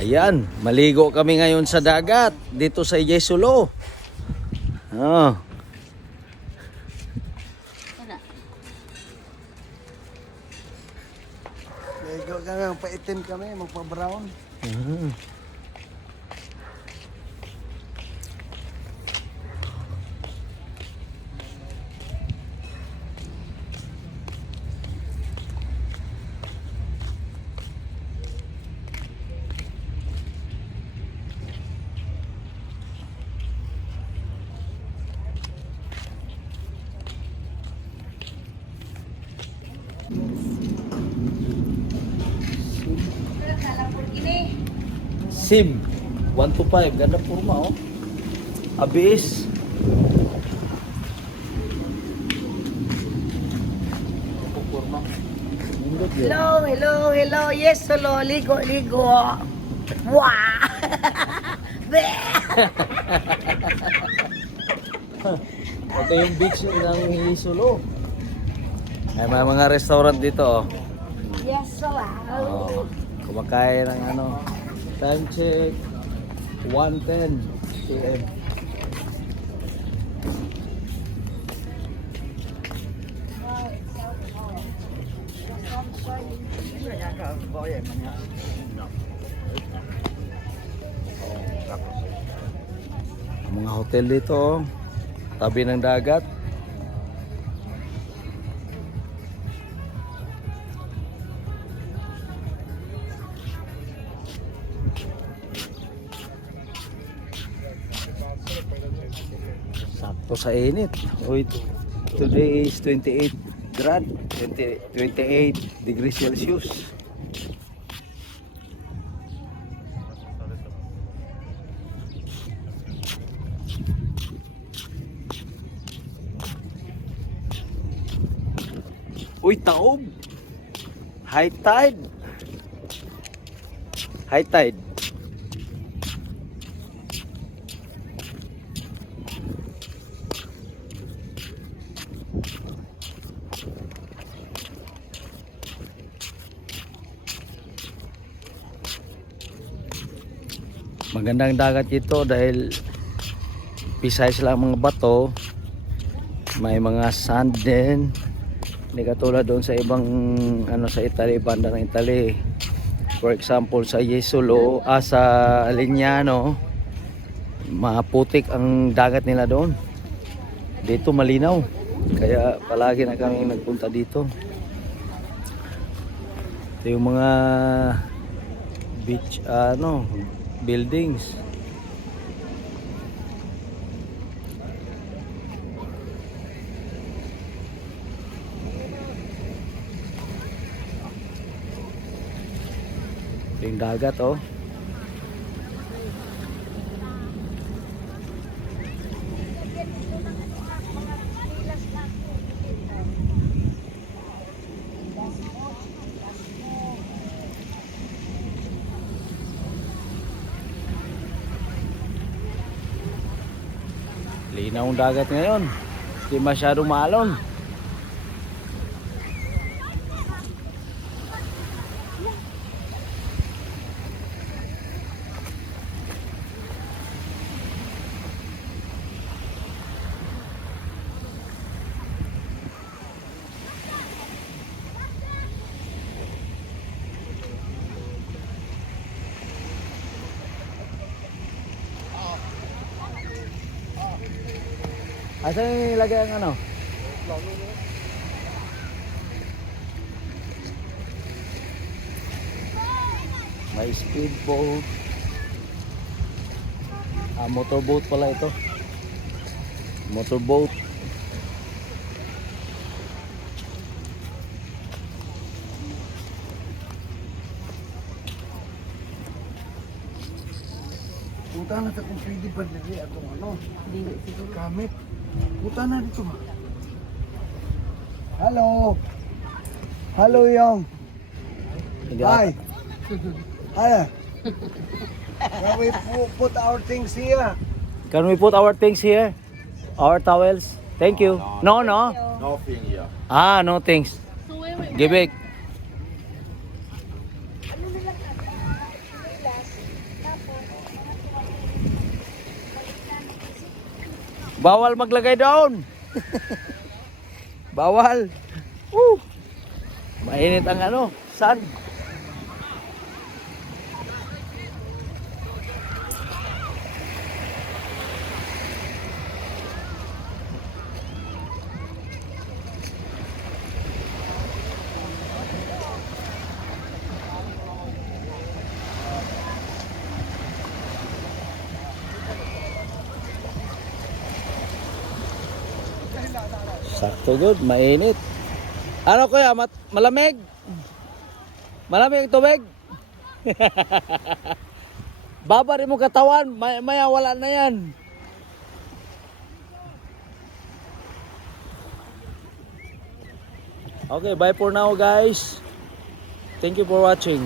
Ayan, maligo kami ngayon sa dagat dito sa Jesulo. Oh. Maligo kami, magpaitim kami, magpa-brown. Sim 125, ganda purma oh. Abis. Hello, hello, hello. Yes, hello. Ligo, ligo. Wah! Ito yung beach ng Jesulo. May mga restaurant dito oh. Yes, hello. Oh, kumakain ng ano. Time check 1:10 PM. Ang mga hotel dito oh, tabi ng dagat. Sakto sa init. Wait, today is 28 grad, 28 degrees Celsius. Uy, taob. High tide. High tide. Magandang dagat ito dahil pisay sila ang mga bato, may mga sand din, hindi katulad doon sa ibang ano sa Italy, banda ng Italy, for example sa Jesulo, sa Lignano, maputik ang dagat nila doon. Dito malinaw, kaya palagi na kami nagpunta dito. Ito yung mga beach buildings. Yung dagat oh. Linaw ang dagat ngayon. Hindi masyadong maalon. Asan yung ilagay ang ano? May speedboat. Motorboat pala ito. Motorboat. Punta na sa kung pwede ba nili atong ano? Gamit. Punta na dito ma. Hello. Hello Yong. Hi. Hi. Can we put our things here? Can we put our things here? Our towels? Thank you. No, no. Nothing here. Ah, no thanks. Give it. Bawal maglagay doon. Bawal. Woo! Mainit ang ano, sun. Sakto good, mainit. Ano kuya, malamig? Malamig ang tubig? Baba rin mo katawan, maya wala na yan. Okay, bye for now guys. Thank you for watching.